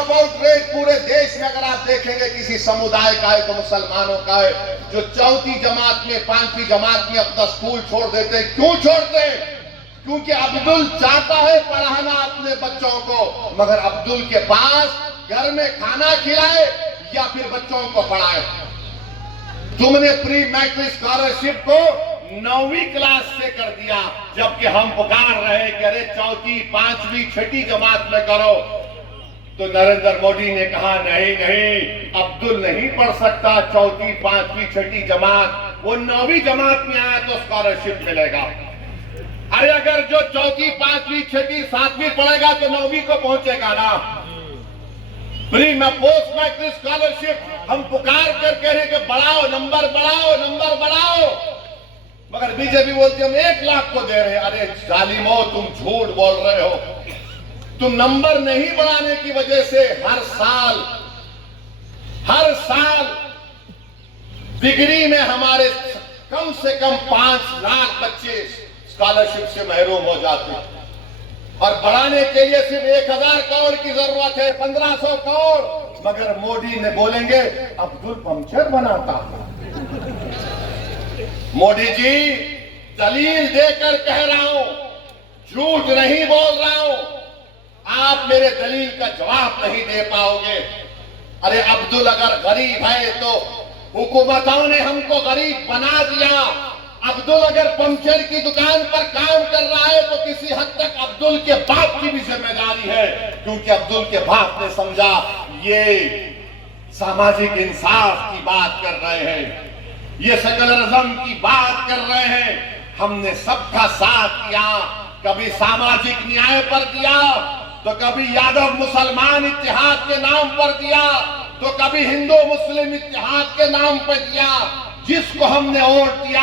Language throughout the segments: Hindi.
ड्रॉप आउट रेट पूरे देश में अगर आप देखेंगे किसी समुदाय का है तो मुसलमानों का है, जो चौथी जमात में, पांचवी जमात में अपना स्कूल छोड़ देते हैं। क्यों छोड़ते हैं? क्योंकि अब्दुल चाहता है पढ़ाना अपने बच्चों को, मगर अब्दुल के पास घर में खाना खिलाए या फिर बच्चों को पढ़ाए। तुमने प्री मैट्रिक स्कॉलरशिप को 9वीं क्लास से कर दिया, जबकि हम पुकार रहे कि अरे चौथी, पांचवी, छठी जमात में करो। तो नरेंद्र मोदी ने कहा नहीं नहीं, अब्दुल नहीं पढ़ सकता चौथी, पांचवी, छठी जमात, वो 9वीं जमात में आया तो स्कॉलरशिप मिलेगा। अरे अगर जो चौथी, पांचवी, छठी, सातवीं पढ़ेगा तो 9वीं को पहुंचेगा ना। प्री में पोस्ट मैट्रिक स्कॉलरशिप हम पुकार कर कह रहे कि बढ़ाओ, नंबर बढ़ाओ, नंबर बढ़ाओ, मगर बीजेपी बोलती हम 1 लाख को दे रहे हैं। अरे जालिमो, तुम झूठ बोल रहे हो। तुम नंबर नहीं बढ़ाने की वजह से हर साल डिग्री में हमारे कम से कम 5 लाख बच्चे स्कॉलरशिप से महरूम हो जाते हैं। और बढ़ाने के लिए सिर्फ 1000 करोड़ की जरूरत है, 1500 करोड़। मगर मोदी ने बोलेंगे अब्दुल पंक्चर बनाता। मोदी जी, दलील देकर कह रहा हूं, झूठ नहीं बोल रहा हूं। आप मेरे दलील का जवाब नहीं दे पाओगे। अरे अब्दुल अगर गरीब है तो हुकूमतों ने हमको गरीब बना दिया। अब्दुल अगर पंक्चर की दुकान पर काम कर रहा है तो किसी हद तक अब्दुल के बाप की भी जिम्मेदारी है, क्योंकि अब्दुल के बाप ने समझा ये सामाजिक इंसाफ की बात कर रहे हैं, ये सेकुलरिज्म की बात कर रहे हैं। हमने सबका साथ किया, कभी सामाजिक न्याय पर दिया, तो कभी यादव मुसलमान इत्तेहाद के नाम पर दिया, तो कभी हिंदू मुस्लिम इत्तेहाद के नाम पर दिया। जिसको हमने वोट दिया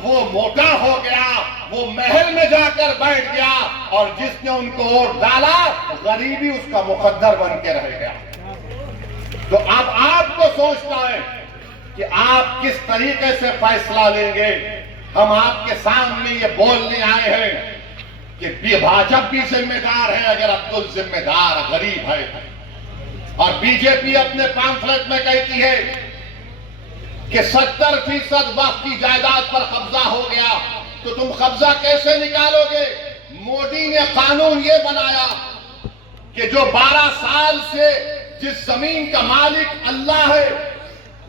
वो मोटा हो गया, वो महल में जाकर बैठ गया, और जिसने उनको वोट डाला गरीबी उसका मुकद्दर बन के रह गया। तो अब आपको सोचना है कि आप किस तरीके से फैसला लेंगे। हम आपके सामने ये बोलने आए हैं कि भाजपा भी जिम्मेदार है अगर अब्दुल जिम्मेदार गरीब है। और बीजेपी अपने पैम्फलेट में कहती है कि 70% वक्फ की जायदाद पर कब्जा हो गया, तो तुम कब्जा कैसे निकालोगे? मोदी ने कानून ये बनाया कि जो 12 साल से जिस जमीन का मालिक अल्लाह है,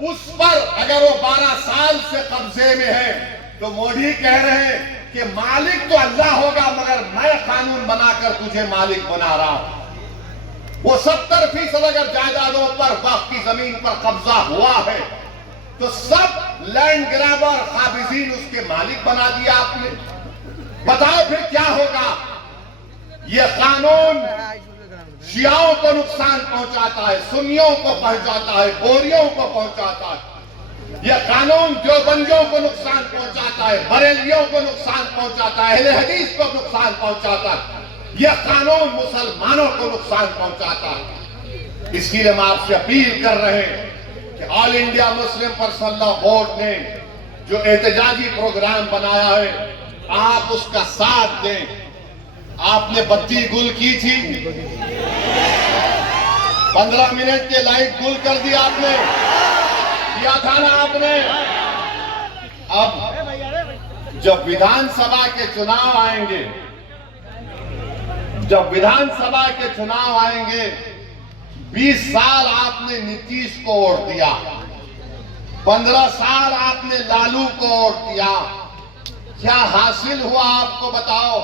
उस पर अगर वो 12 साल से कब्जे में है, तो मोदी कह रहे हैं कि मालिक तो अल्लाह होगा, मगर मैं कानून बनाकर तुझे मालिक बना रहा हूं। वो 70% अगर जायदादों पर, वक्फ की जमीन पर कब्जा हुआ है, तो सब लैंड ग्रैबर, काबिजीन उसके मालिक बना दिया आपने। बताओ फिर क्या होगा? यह कानून शियाओं को नुकसान पहुंचाता है, सुन्नियों को पहुंचाता है, बोरियों को पहुंचाता है। यह कानून देवबंदियों को नुकसान पहुंचाता है, बरेलियों को नुकसान पहुंचाता है, अहले हदीस को नुकसान पहुंचाता है। यह कानून मुसलमानों को नुकसान पहुंचाता है। इसके लिए हम आपसे अपील कर रहे हैं कि all India Muslim personal law board ने जो एहतजाजी प्रोग्राम बनाया है, आप उसका साथ दें। आपने बत्ती गुल की थी, 15 मिनट के लाइट गुल कर दी आपने, किया था ना आपने। अब जब विधानसभा के चुनाव आएंगे, 20 साल आपने नीतीश को वोट दिया, 15 साल आपने लालू को वोट दिया, क्या हासिल हुआ आपको बताओ?